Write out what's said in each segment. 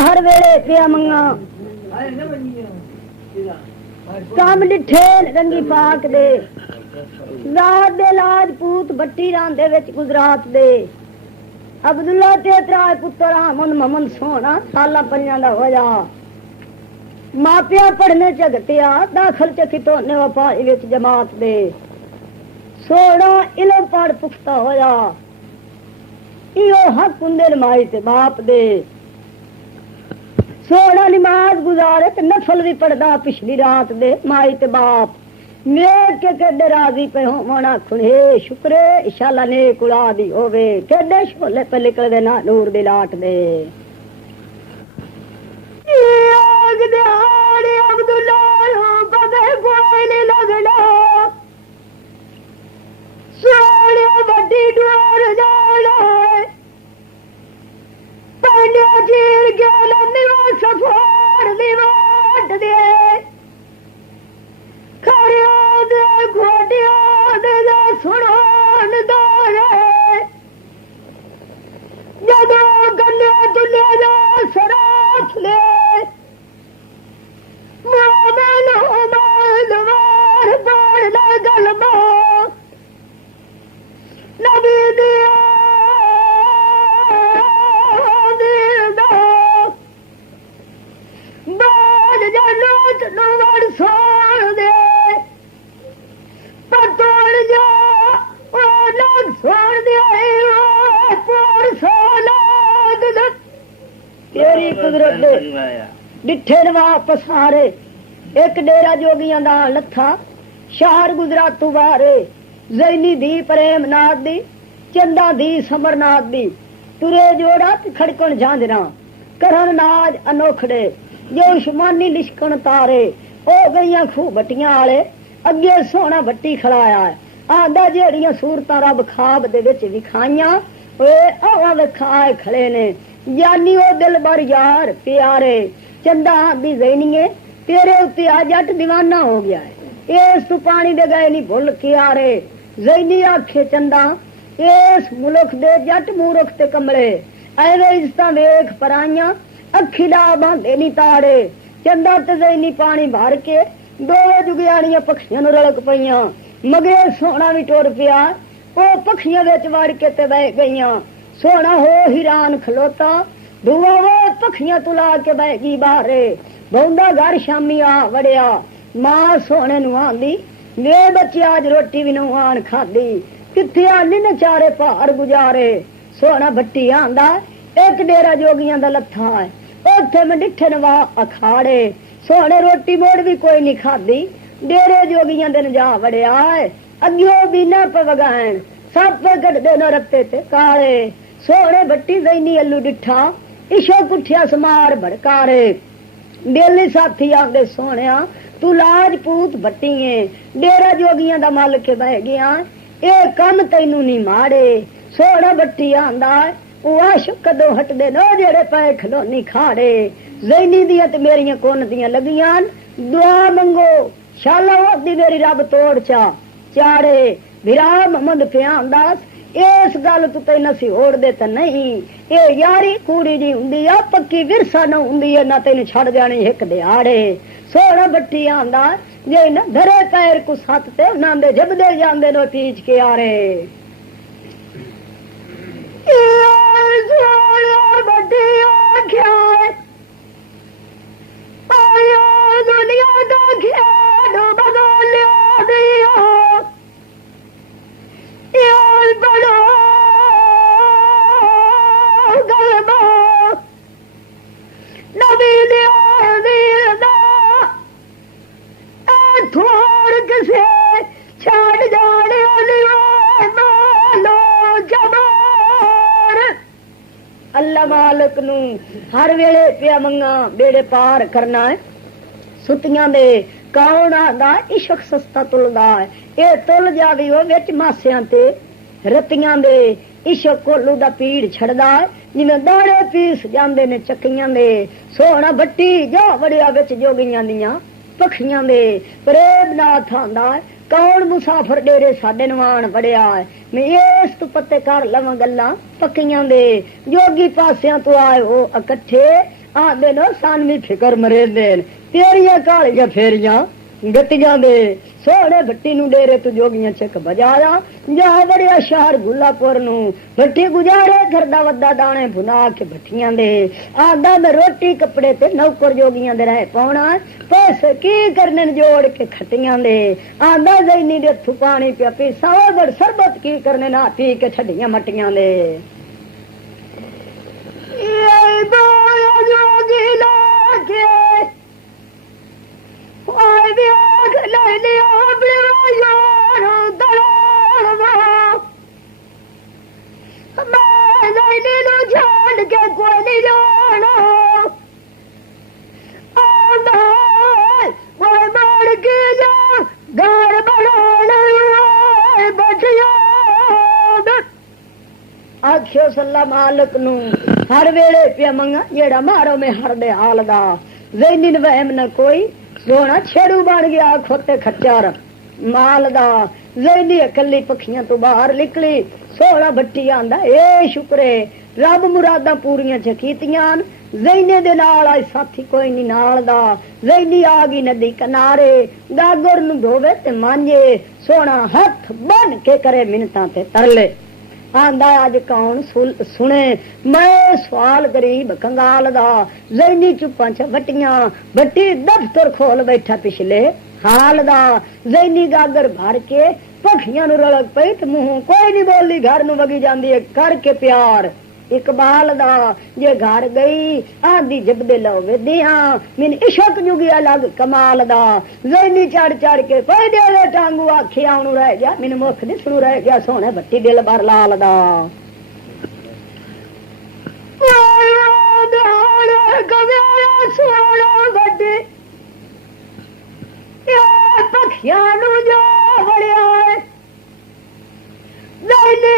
हर वेले पिया मंगा कम डिठे रंगी पाक दे रात दे लाजपूत भट्टी रांदे विच गुजरात दे अब्दुल्ला ते त्राए पुत्र अमन ममन सोना साला पंजां दा होया मापिया पढ़ने च घटिया दाखल च खितोने वफाई विच जमात दे सोना इलम पढ़ पुख्ता होया इहो हक हुंदे माई ते बाप दे सोना नमाज गुजारे ते नफल भी पढ़दा पिछली रात दे माई ते बाप नेक के केडे राजी पे होना खुणे शुक्रे इंशाल्लाह नेक उलादी होवे केडे शोले पे निकल दे ना नूर दी लाट दे आग दे आड़े अब्दुल्ला पते कोई नहीं लगना सोने बड़ी डोर जाना पांडे चीर के लंदवा सफार दी वाट दे खड़िया दे घोटिया दे सुनान दारे जदों गन्ने दुले जा सराफ ले मोमन उमरवार बोलना गलबा नबी दिया बाल जन्नत नवर सोन दे पतोड़ जा ओ लग सोन दे ओ पोर सोलाद तेरी कुदरत दे डिठे नवा पसारे एक डेरा जोगियां दा लथा शहर गुजरात वारे जैनी दी प्रेम नाथ दी चंदा दी समरनाथ दी तुरे जोड़ा खड़कन झांझरा करन नाज अनोखड़े जो शुमानी लिशकन तारे ओ गईयां खूह बट्टियां आले अगे सोना भट्टी खड़ाया है आंदा जेड़ियां सूरतां रब खाब दे विच विखाइयां ओए आवा विखाए खड़े ने यानी ओ दिल बर यार प्यारे चंदा दी जैनीए तेरे उत्ते आ जट दीवाना हो गया है इस तू पानी दे गए नहीं भुल के आ रे जैनी आखे चंदा इस मुल्क दे जट मूर्ख ते कमले ऐवे इज्जतां वेख पराइयां अखी ला बांधे नी ताड़े चंदा ते जैनी पानी भर के दो जुगियाड़ियां पक्षियां नूं रलक पईयां मगे सोना भी टुर पिया ओ पक्षियां विच वड़ के ते बह गईयां सोना हो हिरान खलोता दुआ वो पक्षियां तुला के बह गई बाहरे बौंदा घर शामी आ वड़िया मां सोने नूं आंदी वे बच्चे आज रोटी भी नूं आन खादी किथे आनी न चारे भार गुजारे सोना भट्टी आंदा एक डेरा जोगियां दा लथा है उथे मैं डिठे नवा अखाड़े सोने रोटी मोड़ भी कोई नहीं खादी डेरे जोगियां दिन जा वड़िया है अग्यो बीना पे वगान सब पे गड्ढे न रत्ते ते काले सोने भट्टी जैनी अल्लू डिठा इशो कुठिया समार भड़कारे डेली साथी आंदे सोनिया तू लाजपूत भट्टीए डेरा जोगियां दा मल के बह गया ए कम तैनू नहीं माड़े सोना भट्टी आंदा वाश कदों हटदे नो जेड़े पै खलोनी खाड़े जैनी दियां ते मेरियां कोन दियां लगियां दुआ मंगो शाला दी मेरी रब तोड़ चाड़े विराम महमद प्यांदास इस गल तू ते नसी होड़ दे ते नहीं ए यारी कूड़ी जी हुंदी आ पक्की विरसा न हुंदी ना तेन छड़ जानी एक दिहाड़े सोना भट्टी आंदा जे न धरे पैर को सत ते नांदे जबदे जांदे नो पीछ के आ रे सोना भट्टी आख्या आया दुनिया दा खेड बदलिया दिया यार बड़ा गलबा नबी दिया थोड़ किसे छड़ जाने मालो जबार अल्लाह मालिक नू हर वेले पिया मंगा बेड़े पार करना है सुतियां दे कौन आंदा इश्क सस्ता तुलदा है ए तुल जावी ओ विच मासियां ते रतियां दे इश्क कोलू दा पीड़ छड़दा है जिवें दाणे पीस जांदे ने चक्कियां दे सोना भट्टी जा वड़िया विच जोगियां दियां पखियां दे प्रेम नाथ आंदा कौन मुसाफिर डेरे साडे नवान बड़िया है मैं इस तू पत्ते कर लवां गल्लां पक्कियां दे जोगी पासियां तो आए हो इकट्ठे आंदे नो सानवी फिकर मरे देन तेरियां कालियां फेरियां गतियां दे सोहणे भट्टी नू डेरे तू जोगियां चक बजाया जा बड़िया शहर गुलापुर नू भट्टी गुजारे घरदा वड्डा दाने भुना के भट्टियां दे आंदा मैं रोटी कपड़े ते नौकर जोगियां दे रह पाउणा पैसे की करने जोड़ के खटियां दे आंदा जैनी दे थू पानी पिया पी सावे बड़ शरबत की करने ना पी के छड़ियां मटियां दे ये बोया जोगी लागे ओए बियाग ले लिया बिया यार दलालवा मैं जैनी नु जान के कोई नहीं जाना आंदा मैं मर के जा घर बनाना बचिया आखियो सल्ला मालिक नू हर वेले पिया मंगा जेड़ा मारो में हर दे हाल दा जैनी वहम न कोई सोना छेड़ू बन गया खोते खच्चर माल दा जैनी अकली पखियां तो बाहर निकली सोना भट्टी आंदा ए शुक्रे रब मुरादा पूरियां च कीतियां जैने दे नाल आई साथी कोई नहीं नाल दा जैनी आ गई नदी किनारे गागर नु धोवे ते मांजे सोना हथ बन के करे मिन्नतां ते तरले आंदा अज कौन सुने मैं सवाल गरीब कंगाल दा जैनी चुप्पां च वटियां भट्टी दफ्तर खोल बैठा पिछले हाल दा जैनी गागर भर के पखियां नु रलक पई ते मुंह कोई नहीं बोली घर नु वगी जांदी है करके प्यार इकबाल दा जे घर गई आंदी जबदे लवे दिया मिन इशक जुगी अलग कमाल दा जैनी चढ़ चढ़ के कोई दे टांगू आखे आउनु रह गया मिन मुख दिसणु रह गया सोने भट्टी दिल भर लाल दा पखियां नु जो बड़िया जैनी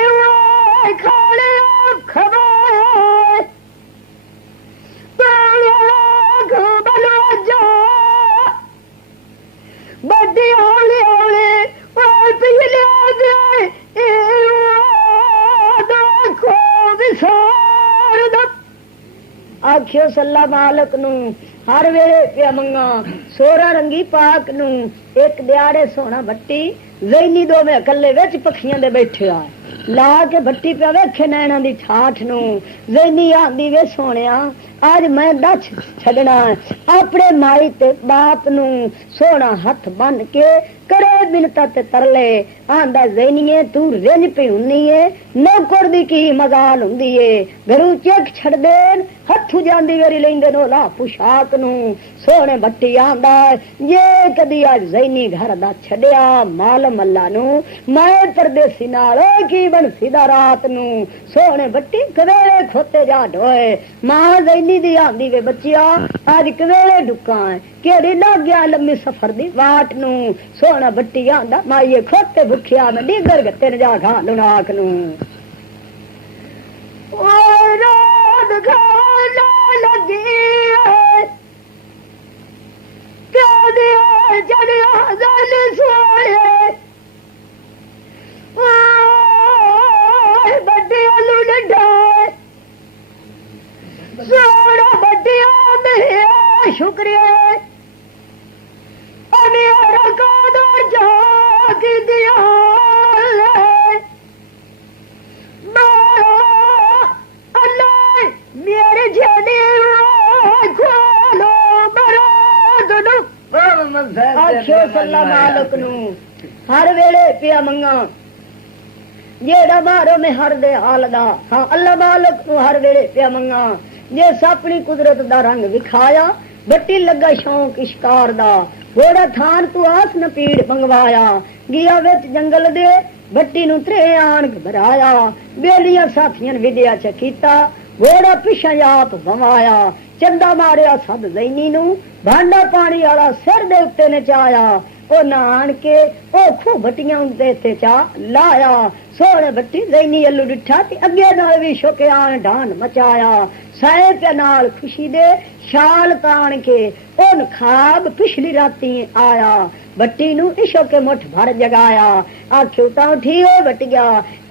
खाले खबर बड़ी हौले हौले पिछले आखियो सल्ला मालक नू हर वेले पिया मंगा सोरा रंगी पाक नू एक दिहाड़े सोना भट्टी जैनी दो में कल्ले विच पखियां दे बैठे आ ला के भट्टी पे वेखे नैना दी ठाठ नू जैनी आंदी वे सोनिया आज मैं दछ छड़ना अपने माई ते बाप नू सोना हथ बन के करे बिनता ते तरले आंदा जैनीए तू रिंज पे हुन्नी है नौकर दी की मजाल हुंदी है घरू चेक छड़ देन हथू जांदी वेरी लेंदे नोला पोशाक नू सोने भट्टी आंदा ये कदी आज जैनी घर दा छड़िया माल मल्ला नू मैं परदेसी नाल की बन सीधा रात नू सोने भट्टी कवेले खोते जा ढोए मां जैनी दी आंदी वे बच्चिया आज कवेले ढुका केड़ी लग गया लम्मी सफर दी वाट नू सोना भट्टी आंदा माईए खोते भुखिया में डीगर गत्ते न जा खा लुनाक नू ओ रात खाना लगी है प्यादे चढ़िया जल सोए बड्डे आलू डंडा सोना बड्डिया में शुक्रिया मेरा कादर जाग दिया अल्लाह मेरे जेने खोलो आखियो सल्ला मालक नू हर वेले पिया मंगा जेड़ा मारो में हर दे हाल दा हाँ अल्लाह मालक नू हर वेले पिया मंगा जे अपनी कुदरत दा रंग विखाया बट्टी लगा शौक शिकार दा घोड़ा थान तू आस न पीड़ मंगवाया गिया विच जंगल दे बट्टी नू त्रे आन घबराया बेलियां साथियां विद्या च कीता घोड़ा पिछा आप भवाया चंदा मारिया सद जैनी नू भांडा पानी वाला सिर दे उत्ते नचाया ओ नान के ओ खूह बटियां उनते ते चा लाया सोने बट्टी ज़ैनी अल्लू डिठा ते अगे नाल भी छोके आन ढान मचाया साए पे नाल खुशी दे शाल तान के उन खाब पिछली राती आया बट्टी नू इशो के मुठ भर जगाया आखे उता उठी हो बटिया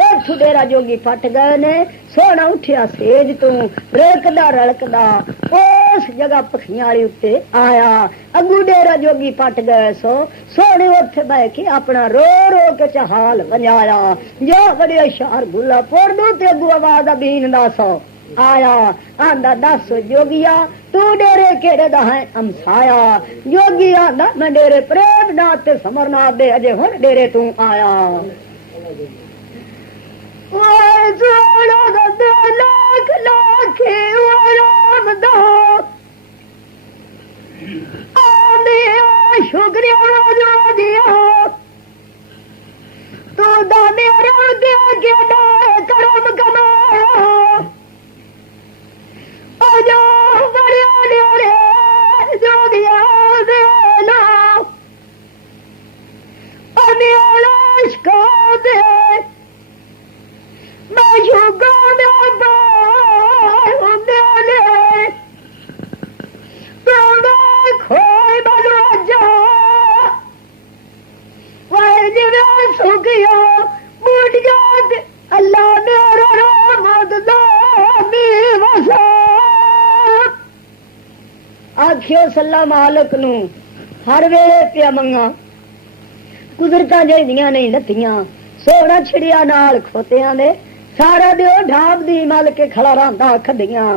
इथू डेरा जोगी फट गए ने सोना उठिया सेज तू रड़कदा रड़कदा उस जगह पखियां वाली उत्ते आया अगू डेरा जोगी फट गए सो सोने उत्थे बह के अपना रो रो के चहाल वंजाया जो बड़े शार गुला पोड़ दो ते अगू आवाज अबीन दा सो आया आंदा दस जोगिया तू डेरे केड़े दा है अमसाया जोगी आंदा मैं डेरे प्रेमनाथ ते समरनाथ दे अजे हुण डेरे तू आया ओए सोना दा लाख लाख राम दा आंदे शुक्रिया जो दिया तू दा मेरा दे के दा करम कमाया जो दिया देना दे मैं जुगा खोई बनो जा जिवे सुखिया बुढ़ जात अल्लाह मेरा रहमत दी वसा आखियो सल्ला मालक नू हर वेले पिया मंगा कुदरतां जहिंदियां नहीं लथियां सोना छिड़िया नाल खोतियां ने सारा दिओ ढाब दी मल के खड़ा रहांदा खड्डियां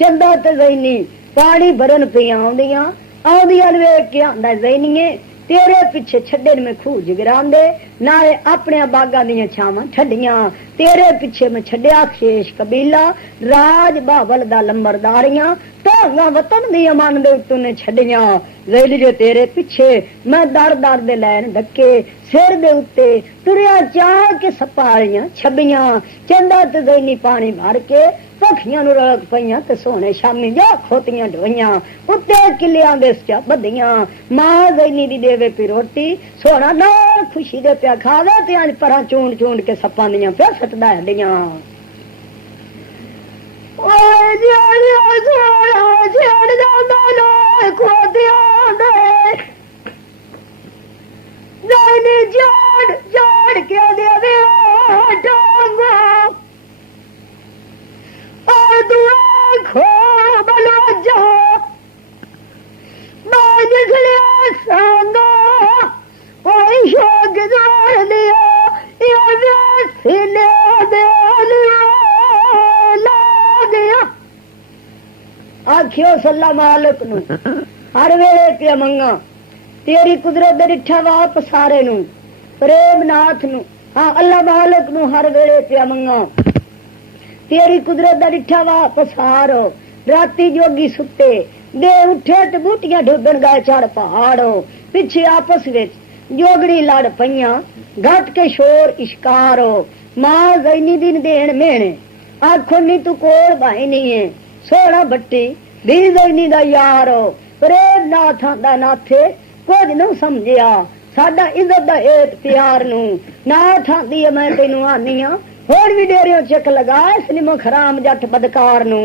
चंदा ते ज़ैनी पानी भरन पियां आउंदियां वेख के आंदा ज़ैनीए तेरे पिछे छड्डे में खूह जगरांदे नाले अपने बागां दियां छावां ठड्डियां तेरे पिछे मैं छड्डिया शेष कबीला राज बाबल दा लंबरदारियां तांगा वतन दियां मन दे उत्तों ने छड्डियां ज़ैली जो तेरे पिछे मैं दर दर दे लैन धक्के सिर दे उत्ते तुरिया चाह के सपारियां छबियां चंदा ते ज़ैनी पानी भर के पखियां नू रलक पईयां ते सोने शामी जा खोतियां ढोइयां उत्ते किलियां दे चा बधियां मां ज़ैनी दी देवे पी रोटी सोना ना खुशी दे प्या खावे ते अज परा चूंड चूंड के सप्पां दियां प्या सटदा हड्डियां ओए जिया सोना छेड़ जांदा ना खोतियां दे ज़ैनी जाड़ जाड़ के दे टांगा दुआ खो बलो जा मैं निकलिया सांगा ओए शोक जोड़ दिया ये सीने दे ला गया आखियो सल्ला मालक नू हर वेले पिया मंगा तेरी कुदरत दे डिठा वाप सारे नू प्रेमनाथ नू हाँ अल्लाह मालक नू हर वेले पिया मंगा तेरी कुदरत दा डिठा वा पसारो राती जोगी सुते दे उठे ते बूटियां ढोदन गए चढ़ पहाड़ो पिछे आपस विच जोगड़ी लड़ पईयां घट के शोर इश्कारो मां ज़ैनी दिन देन मेणे आखो नी तू कोल भाई नहीं है सोना बट्टी दी ज़ैनी दा यारो प्रेम नाथां दा नाथे कुछ न समझिया साडा इज्जत दा एत प्यार नू नाथां दी मैं तेनू आनी आ होर भी डेरियों चेक लगा इस निमो खराम जट बदकार नू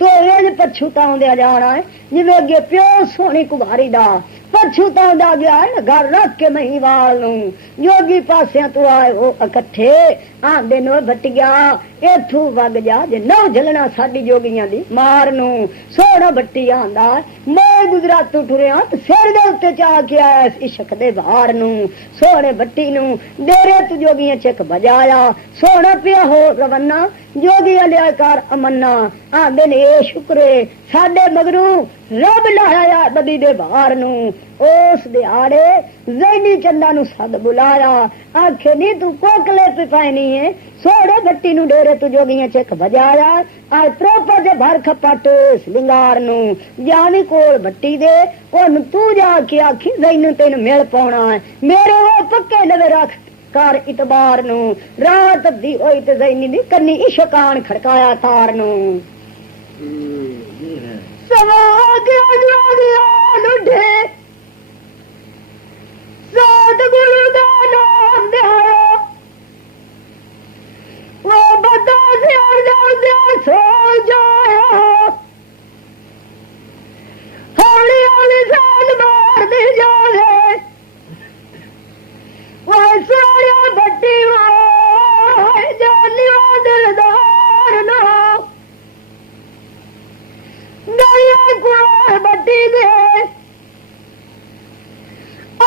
तो इंज पछूताउंदे जाना है जिवें अगे प्यो सोनी कुमारी दा पछूताउंदा गया है घर रख के महीवाल नू जोगी पासियां तू आए हो इकट्ठे आंदे नो भटिया इथू वग जा जे नौ झलना साडी जोगियां दी मार नू सोना भट्टी आंदा मैं गुजरात तू टुरिया ते सिर दे उत्ते चा के आया इश्क दे बहार नू सोने भट्टी नू डेरे तू जोगियां चेक बजाया सोना पिया हो रवन्ना जोगी लिया कर अमन्ना आंदे ने ए शुक्रे साडे मगरू रब लाया बदी दे बहार नू उस दिहाड़े ज़ैनी चंदा नू सद बुलाया आखे नी तू कोकले पे पैनी है सोड़े भट्टी नू डेरे तू जोगियां चेक बजाया आज प्रोपर जे भर खपट लिंगार नू जानी कोल भट्टी दे ओन तू जाके आखी ज़ैनू तेन मिल पाउणा है मेरे वो पक्के लवे रख कर इतबार नू रात दी होई ते ज़ैनी दी कन्नी इशकान खड़काया तार नू सवा गया लुढ़े सात गुरु दा दे वो बता सो जाया हौली हौली साल मार दी जाए वो साया बट्टी जानी दिलदार ना गया कुआ बट्टी दे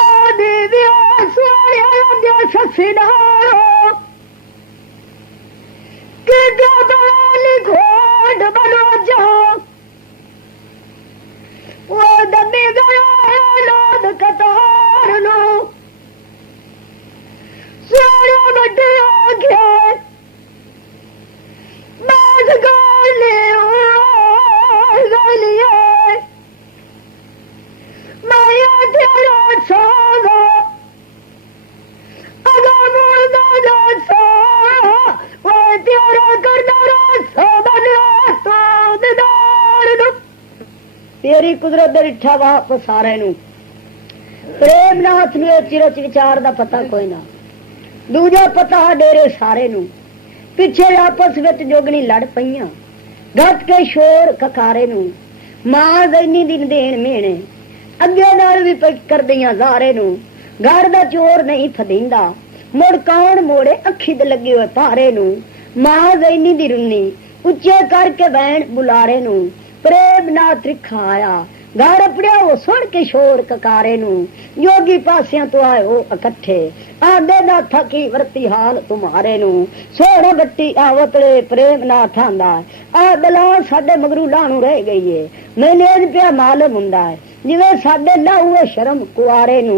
आदि दिया साया ससी नारो घोट बनो जा वो दबी गया लोद कतार लो सारा बड्डे आगे बात गाले गलिए माया तेरा सागा अगा मुर्दा जा वो तेरा करना तेरी कुदरत दे रिठा वापस आ रहे प्रेमनाथ ने चिरच विचार दा पता कोई ना दूजा पता डेरे सारे नू पिछे आपस विच जोगनी लड़ पईयां गत के शोर ककारे नू मां दैनी दिन देन मेणे अगे नाल भी कर दियां जारे नू घर दा चोर नहीं फदींदा मुड़ कौन मोड़े अखी दे लगे हुए पारे नू मां दैनी दी रुन्नी उच्चे करके बैन बुलारे नू प्रेमनाथ रिखा आया घर अपड़िया वो सुन के शोर ककारे नू योगी पासियां तो आए हो इकट्ठे आदे ना थकी वरती हाल तुम्हारे नू सोहना बट्टी आवतले प्रेमनाथ आंदा आ दला साडे मगरू लाणू रह गई है मैंने पिया मालूम हुंदा है जिवें साडे ना हुए शर्म कुआरे नू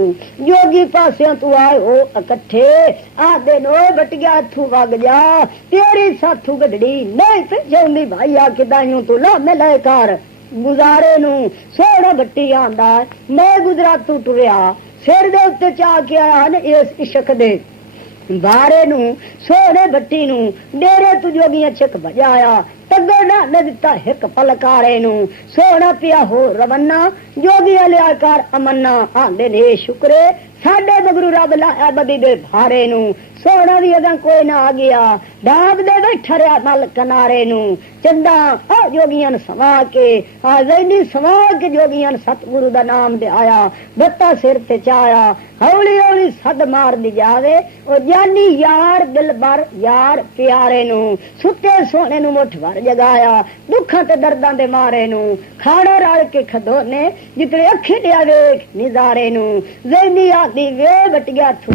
योगी पासियां तू आए हो इकट्ठे आदे नो बटिया थू वग जा तेरी साथू गडड़ी नहीं पे जाउंदी भाई आ किदायूं तू ला मैं ले कर गुजारे नू सोहना बट्टी आंदा मैं गुजरा तू टुरिया सिर दे उत्ते चा के आया ने इस इश्क दे बारे नू सोहने बट्टी नू डेरे तू जोगियां छिक बजाया तगड़ा न दिता हिक पलकारे नू सोहना पिया हो रवन्ना जोगियां लिया कर अमन्ना आंदे ने शुक्रे साडे मगरू रब लाया बदी दे भारे नू सोहना भी अगा कोई ना आ गया डाब दे बैठा रहा मल कनारे नू चंदा आ जोगियां सवा के आ जैनी सवा के जोगियां सतगुरु दा नाम दे आया बत्ता सिर ते चाया हौली हौली सद मार दी जावे ओ जानी यार दिल बर यार प्यारे नू सुते सोने नू मुठ भर जगाया दुखां ते दर्दां दे मारे नू खाना रल के खदोने जितने अखी लिया वेख निजारे नू जैनी आदि वे बटिया थू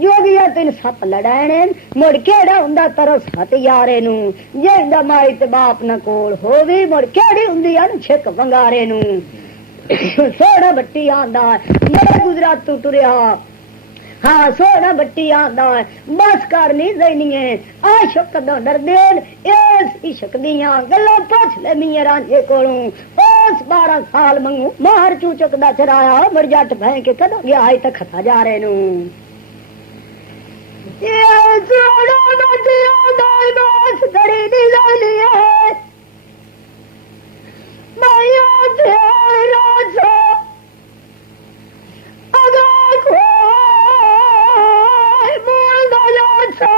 जोगिया तेन सप लड़ाने मुड़ केड़ा हुंदा तरस हथ यारे नू जेंदा माई ते बाप न कोल होवी मुड़ केड़ी हुंदी अन छिक वंगारे नू सोहना बट्टी आंदा मेरा गुजरा तू टुरिया हाँ सोहना बट्टी आंदा बस कर नी जैनीए आशक कदों डरदे इस इश्क दियां गल्लां पुछ ले मियां रांझे कोलों उस 12 साल मंगू मार चूचक दा चराया मुड़ जट भैं के कदों गया आई तक खता जा रहे नू ये सोहना बट्टी आंदा बस धड़ी दी जानी है माया तेरा सो अगा कोई बोलदा जा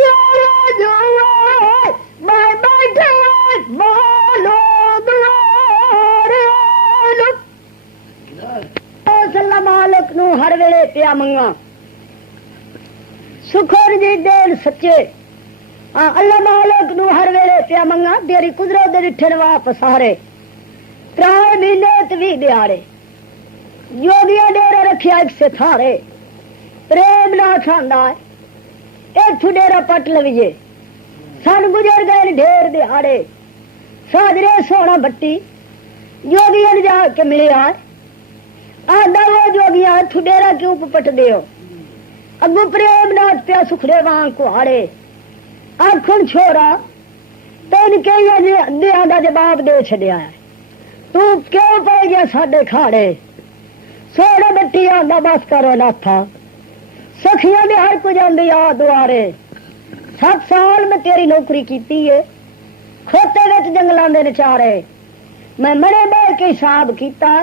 प्यारा जो मैं बैठे मालो दुआरे सल्ला मालिक नू हर वेले पिया मंगा सुखर जी देन सच्चे अल्लाह मालिक नू हर वेले पिया मंगा तेरी कुदरत दे रिठे वापस हारे 3 महीने ते 20 दिहाड़े जोगिया डेरा रखिया एक से थारे प्रेमनाथ आंदा इथू डेरा पट लविए सन गुजर गए ढेर दिहाड़े साजरे सोहना बट्टी जोगिया ने जाके मिले आंदा वो जोगिया इथू डेरा क्यों पट दियो अगू प्रेमनाथ पिया सुखड़े वांग कुहाड़े आखन छोरा तेन दिया दा जवाब दे छड़िया है तू क्यों पै गया साडे खाड़े सोहना बट्टी आंदा बस करो नाथा सखियां दे हर कुछ आंदी आ दुआरे 7 साल में तेरी नौकरी कीती है खोते विच जंगलां दे नचारे मैं मरे बह के हिसाब कीता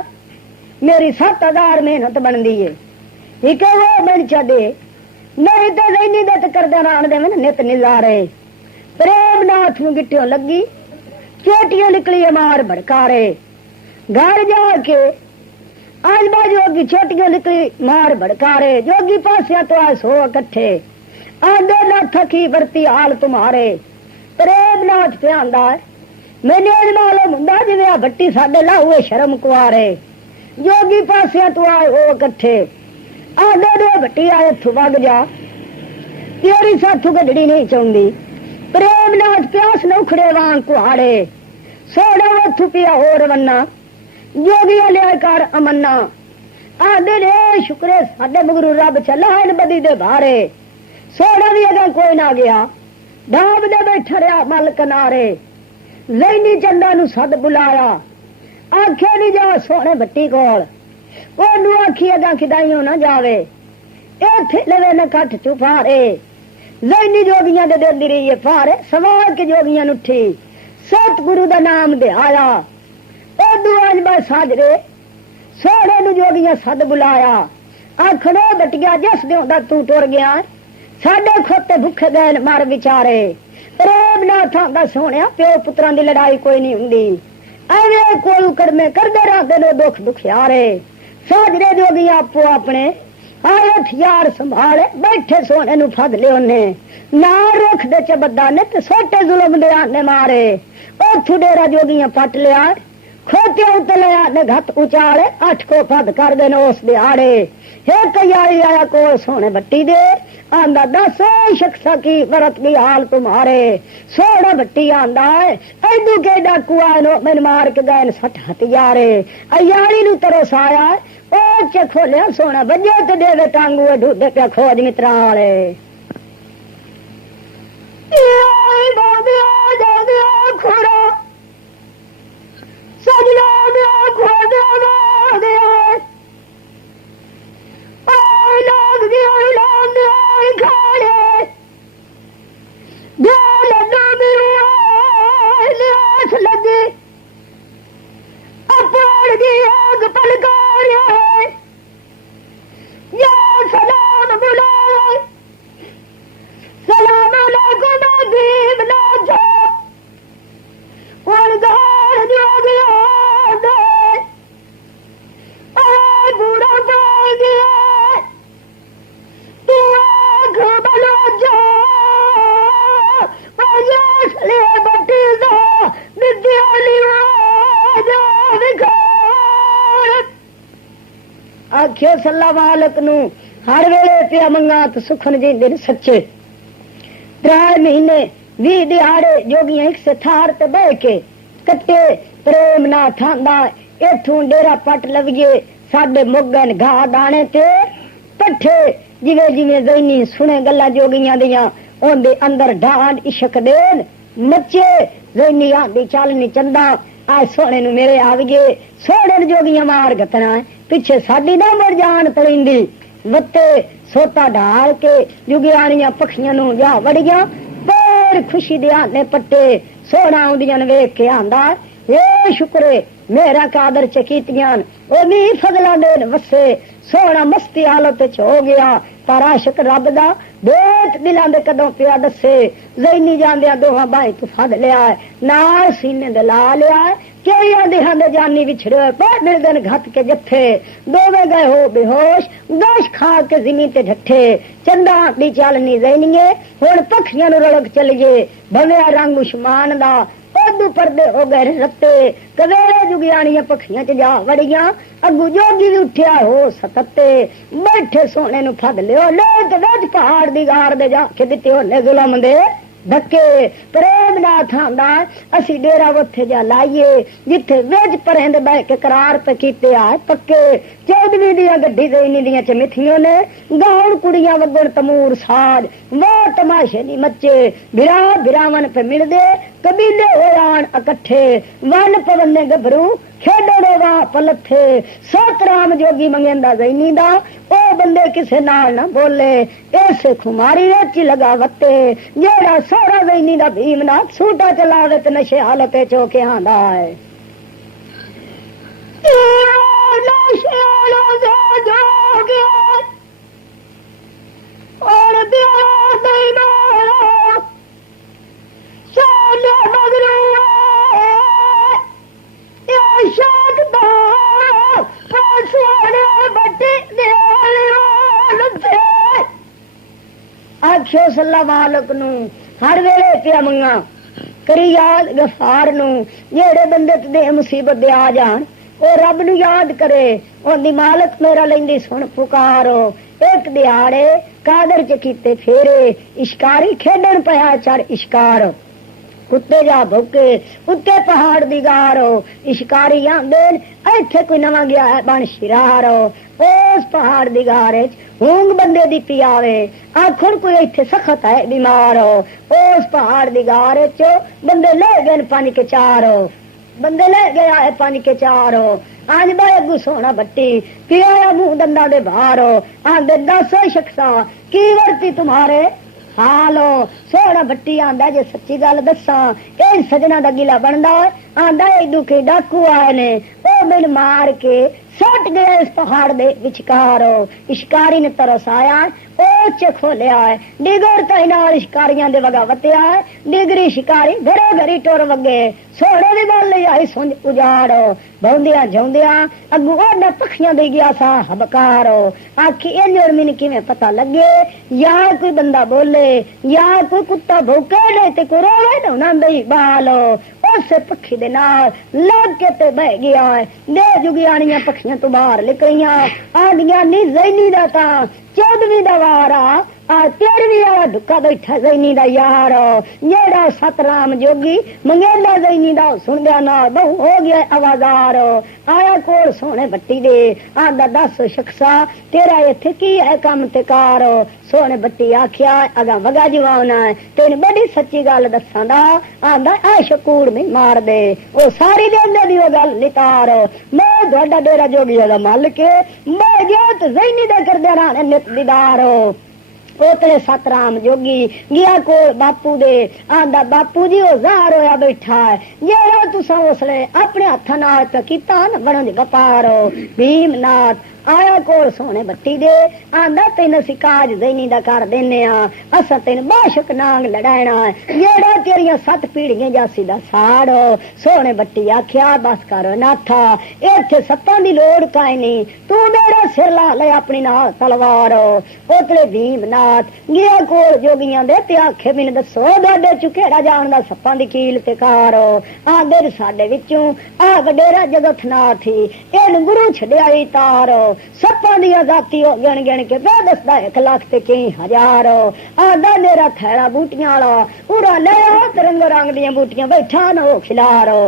मेरी 7000 मेहनत बनदी है ठीक है वो मिल छे नहीं तो नहीं दे करदे राण दे नित निजारे प्रेम नाथ नूं गिट्टियों लगी चोटियों निकली मार भड़कारे घर जाके आज बाज जोगी छोटियों निकली मार भड़कारे जोगी पासिया तो आ सो इकट्ठे आंदे ना थकी बरती हाल तुम्हारे प्रेम नाथ पे आंदा मैंने मालूम हुंदा जिवें आ भट्टी साडे ला हुए शर्म कुआरे जोगी पासिया तो आए हो इकट्ठे आंदे दे भट्टी आए थू वग जा तेरी साथू गड्डी नहीं चाहती प्रेम नाथ प्यास न उखड़े वांग कुहाड़े सोड़ा वथू पिया होर वन्ना जोगी लिया कर अमन्ना आदे रे शुक्रे साडे मगरू रब चला इन बदी दे भारे सोड़ा भी अगर कोई ना गया ढाब दे बैठा रहा मल कनारे जैनी चंदा नु सद बुलाया आखे नहीं जा सोने भट्टी कोल ओनू आखी अगा खिदाइयों ना जावे इथे लवे न कट चुफारे जैनी जोगियां दे दिल रही है फारे सवार के जोगियां उठी सतगुरु दा नाम दे आया ओदू आज बा साजरे सोने नु जोगियां सद बुलाया आखड़ो बटिया जिस देंदा तू टुर गया साडे खोते भुखे गए मार विचारे प्रेम नाथ दा सोनिया प्यो पुत्रां दी लड़ाई कोई नहीं हुंदी एवें कोलू कड़मे करदे रहंदे ने दुख दुखियारे साजरे जोगी आपो अपने आए हथियार संभाले बैठे सोने नु फद ले ओने ना रुख दे चबदा ने ते सोटे जुल्म दे आने मारे ओथू डेरा जोगियां पट लिया खोते उतले ने घत उचाले 8 को फद कर देने उस दिहाड़े हे कयाली आया कोल सोने भट्टी दे आंदा दस शख्सा की वरत की हाल तुम्हारे सोना भट्टी आंदा है ऐदू के डाकू आए नो मैंने मार के गए 60 हथियारे अयाली नु तरसाया ओ चे खोलिया सोना बजे ते देवे टांगू ढूंढे पे खोज मित्रा वाले खोड़ा सजना खोदे आख्यो सल्ला मालक नू हर वेले पिया मंगा तो सुखन जींदे ने सच्चे 3 महीने 20 दिहाड़े जोगियां एक से थार ते बह के कट्टे प्रेम नाथ आंदा इथों डेरा पट लविए साडे मुगन घा दाने ते पट्ठे जिवे जिवे ज़ैनी सुने गल्ला जोगियां दियां ओंदे अंदर ढांड इश्क देन नचे ज़ैनी आंदी चालनी चंदा आज सोने नु मेरे आविए सोने जोगियां मार गतना पिछे साडी ना मर जान पड़ींदी वत्ते सोता ढाल के जुगियानियां पखियां नु जा वड़ियां पर खुशी दे आने पट्टे सोना आउंदियां वेख के आंदा ए शुक्रे मेरा कादर चकीतियां ओ नी फजला देन वसे सोना मस्ती हालत च हो गया पर आशिक रब दा बेत दिलां दे कदों पिया दसे ज़ैनी जांदियां दोहां बाई तू फद लिया नाल सीने दे ला लिया केई आंदे हांदे जानी विछड़े पर मिल दिन घत के जत्थे दोवे गए हो बेहोश गश खा के ज़मीन ते ढट्ठे चंदा दी चालनी ज़ैनीए हुण पखियां नु रलक चलिए भवेया रंग उस्मान दा ओदू पर्दे हो गए रत्ते कवेले जुगियानियां पखियां च जा वड़ियां अगू जोगी भी उठिया हो सतते बैठे सोने नु फद लियो ले ते वच पहाड़ दी गार दे जाके दिते होने जुलम दे धक्के प्रेम नाथ आंदा असी डेरा वथे जा लाइए जिथे वेज परेंदे बह के करार पे कीते आए पक्के 14वीं दियां गड्डी ज़ैनी दियां चमिथियों ने गाउन कुड़ियां वगण तमूर साज वो तमाशे नी मचे बिरा बिरावन पे मिलदे कबीले होयान इकट्ठे वन पवने गभरू खेडो वा पलथे सतराम जोगी मंगेंदा ज़ैनी दा ओ बंदे किसे नाल ना बोले ऐसे खुमारी रेची लगा वत्ते जेड़ा सारा ज़ैनी दा भीमनाथ सूटा चलावे ते नशे हालत चौके आंदा है नशे हालत जोगे और प्यार नहीं मारो सोने मगरू ये शाकदा सोने बट्टी आखियो सल्ला मालक नू हर वेले पिया मंगा करी याद गफार नू जेड़े बंदे ते मुसीबत दे आ जान ओ रब नू याद करे ओंदी मालक मेरा लेंदी सुन पुकारो एक दिहाड़े कादर च कीते फेरे इश्कारी खेडन पया चर इश्कार कुत्ते जा भुके उत्ते पहाड़ दी गारो इश्कारी आंदे इत्थे कोई नवा गया है बन शिरारो उस पहाड़ दी गारे हूंग बंदे दी पियावे आखुन कोई इत्थे सखत है बीमार हो उस पहाड़ दी गारे चो बंदे ले गए पानी के चारो बंदे ले गया है पानी के चारो आज बागू सोना बट्टी पिया मुंह दंदा दे बाहरो आंदे 10 शख्सा की वर्ती तुम्हारे हालो सोना बट्टी आंदा जे सच्ची गल दसा ए सजना दा गिला बनदा आंदा ए दुखे डाकू आए ने ओ मैनू मार के सट गया इस पहाड़ दे विचकारो इश्कारी ने तरस आया ओ च खोलिया है डिगर ताई नाल शिकारियां दे वगा वत्या है डिगरी शिकारी घरे घरी टुर वगे सोने दी गल आई सुन उजाड़ो बहुंदिया जाउंदिया अगू ओडा पखियां दे गया सा हबकारो आखी ए निर्मिन किवें पता लगे या कोई बंदा बोले या कोई कुत्ता भौंके ने ते को रोवे ना ना दई बालो उस पखी दे नाल लग के ते बह गया है दे जुगियानियां पखियां तो बाहर निकलियां आंदियां नी ज़ैनी दा ता 14वीं दा वारा आ 13वीं वाला दुक्का बैठा ज़ैनी दा यार जेड़ा सतराम जोगी मंगेला ज़ैनी दा सुन दिया ना बहु हो गया आवाजार आया कोल सोने बट्टी दे आंदा 10 शख्सा तेरा इत्थे की है काम ते कार सोने बट्टी आखिया अगा वगा जवाना तेन बड़ी सच्ची गल दसां दा आंदा ऐ शकूर में मार दे ओ सारी देंदे दी ओ गल नितार मैं ਤੁਹਾਡਾ डेरा जोगी दा मालिक मैं गया तो ज़ैनी दा कर दे राने नित दीदार ओतरे सतराम जोगी गया कोल बापू दे आंदा बापू जी ओ ज़ाहर होया बैठा है जेड़ा तुसा उसले अपने हत्थां नाल कीता न बणन व्यापार भीमनाथ आया कोल सोने बट्टी दे आंदा तेन असी काज ज़ैनी दा कर देने असा तेन बाशक नांग लड़ाना जेड़ा तेरियां 7 पीढ़ियां जासी दा साड़ सोने बट्टी आख्या बस कर नाथा इत्थे सत्तां दी लोड़ काई नहीं तू मेरा सिर ला ले अपनी नाल तलवार ओतले भीमनाथ गया कोल जोगियां दे ते आखे मैनूं दसो दादे चुकेड़ा जान दा सप्पां दी कील ते कार आंदे साडे विचों आ वडेरा जगतनाथ ही इन गुरु छड्या ई तार सप्पां दियां जाती हो गण गण के पे दसदा 1 लाख ते कई हजार आंदा मेरा थैला बूटियां वाला पूरा ले रंग रंग दियां बूटियां बैठा न हो खिलारो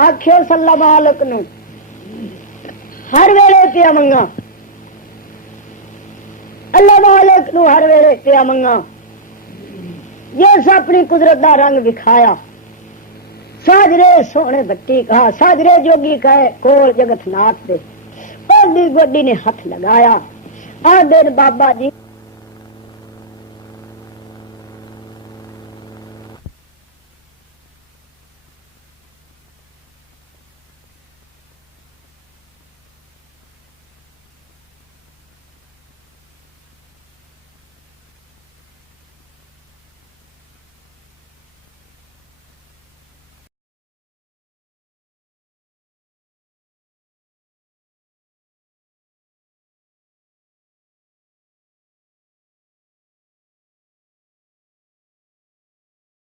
आखियो सल्ला मालक नू हर वेले पिया मंगा अल्लाह मालक नू हर वेले पिया मंगा जिस अपनी कुदरत दा रंग विखाया साजरे सोने बट्टी कहा साजरे जोगी कहे कोल जगतनाथ दे गोदी ने हाथ लगाया आ दिन बाबा जी